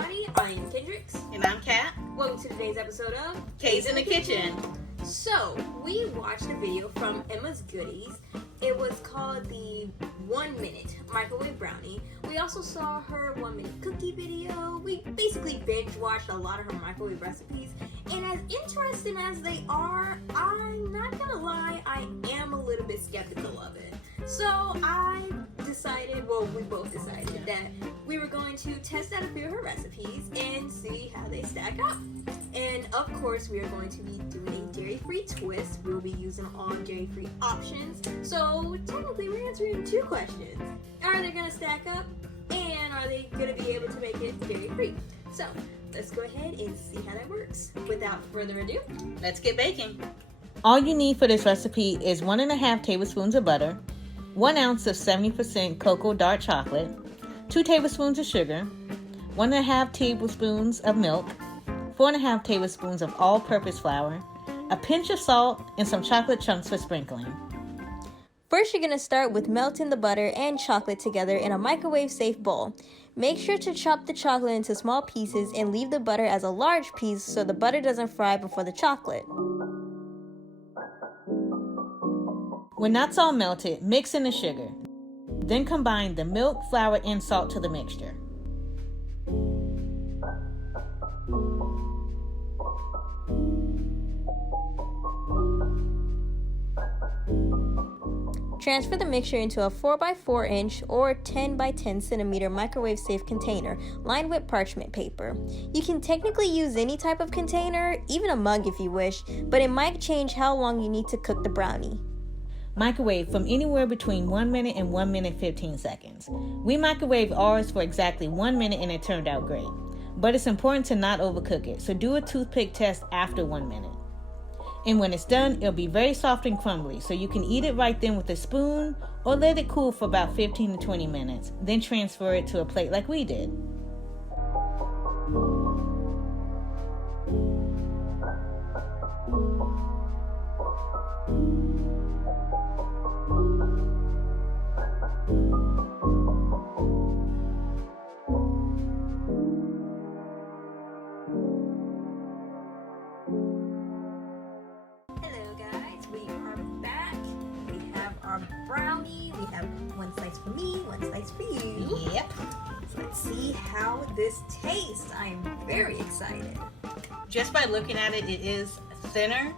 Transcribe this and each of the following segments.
everybody. I am Kendricks. And I'm Kat. Welcome to today's episode of K's in the Kitchen. So, we watched a video from Emma's Goodies. It was called the 1 minute microwave brownie. We also saw her 1 minute cookie video. We basically binge watched a lot of her microwave recipes. And as interesting as they are, I'm not gonna lie, I am a little bit skeptical of it. So I decided, we both decided that we were going to test out a few of her recipes and see how they stack up. And of course, we are going to be doing a dairy-free twist. We'll be using all dairy-free options. So technically, we're answering two questions. Are they gonna stack up? And are they gonna be able to make it dairy-free? So let's go ahead and see how that works. Without further ado, let's get baking. All you need for this recipe is 1.5 tablespoons of butter, 1 ounce of 70% cocoa dark chocolate, 2 tablespoons of sugar, 1.5 tablespoons of milk, 4.5 tablespoons of all-purpose flour, a pinch of salt, and some chocolate chunks for sprinkling. First, you're going to start with melting the butter and chocolate together in a microwave-safe bowl. Make sure to chop the chocolate into small pieces and leave the butter as a large piece so the butter doesn't fry before the chocolate. When that's all melted, mix in the sugar. Then combine the milk, flour, and salt to the mixture. Transfer the mixture into a 4x4 inch or 10x10 centimeter microwave safe container lined with parchment paper. You can technically use any type of container, even a mug if you wish, but it might change how long you need to cook the brownie. Microwave from anywhere between 1 minute and 1 minute 15 seconds. We microwaved ours for exactly 1 minute and it turned out great. But it's important to not overcook it, so do a toothpick test after 1 minute. And when it's done, it'll be very soft and crumbly, so you can eat it right then with a spoon or let it cool for about 15 to 20 minutes, then transfer it to a plate like we did. brownie. We have one slice for me, one slice for you. Yep. So let's see how this tastes. I'm very excited. Just by looking at it, it is thinner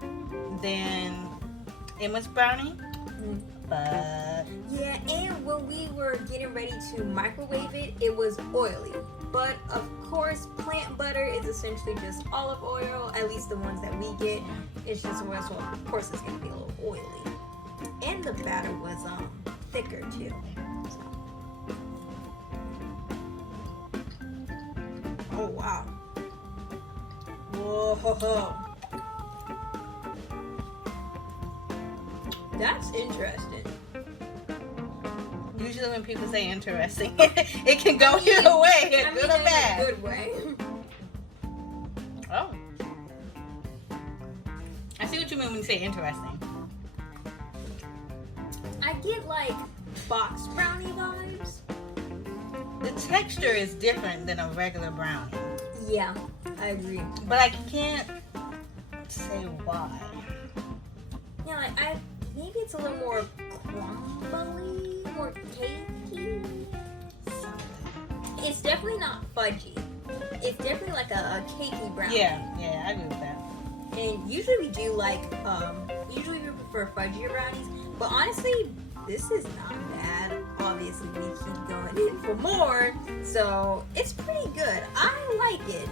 than Emma's brownie. But yeah, and when we were getting ready to microwave it, it was oily. But of course, plant butter is essentially just olive oil, at least the ones that we get. It's just oil, so of course it's gonna be a little oily. And the batter was thicker too. So. Oh wow. Whoa. That's interesting. Usually when people say interesting, it can go either way, good or bad. In a good way. Oh. I see what you mean when you say interesting. I get like box brownie vibes. The texture is different than a regular brownie. Yeah, I agree. But I can't say why. Yeah, like maybe it's a little more crumbly, more cakey. It's definitely not fudgy. It's definitely like a cakey brownie. Yeah, I agree with that. And usually we do like, usually we prefer fudgier brownies. But honestly, this is not bad. Obviously, we keep going in for more. So it's pretty good. I like it.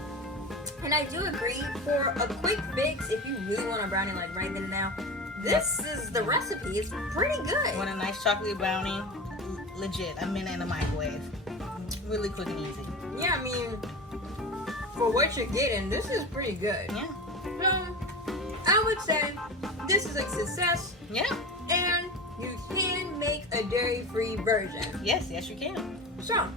And I do agree, for a quick fix, if you really want a brownie like right then and now, this is the recipe. It's pretty good. Want a nice chocolate brownie? Legit, a minute in the microwave. Really quick and easy. Yeah, I mean, for what you're getting, this is pretty good. Yeah. So, I would say this is a success. Yeah. And you can make a dairy-free version. Yes, you can. So,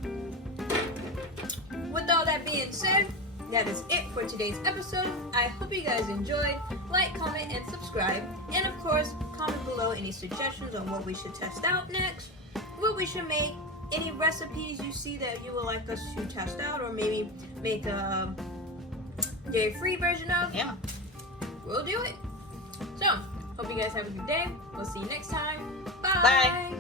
with all that being said, that is it for today's episode. I hope you guys enjoyed. Like, comment, and subscribe. And of course, comment below any suggestions on what we should test out next, what we should make, any recipes you see that you would like us to test out, or maybe make a dairy-free version of, Yeah. we'll do it. So, hope you guys have a good day. We'll see you next time. Bye.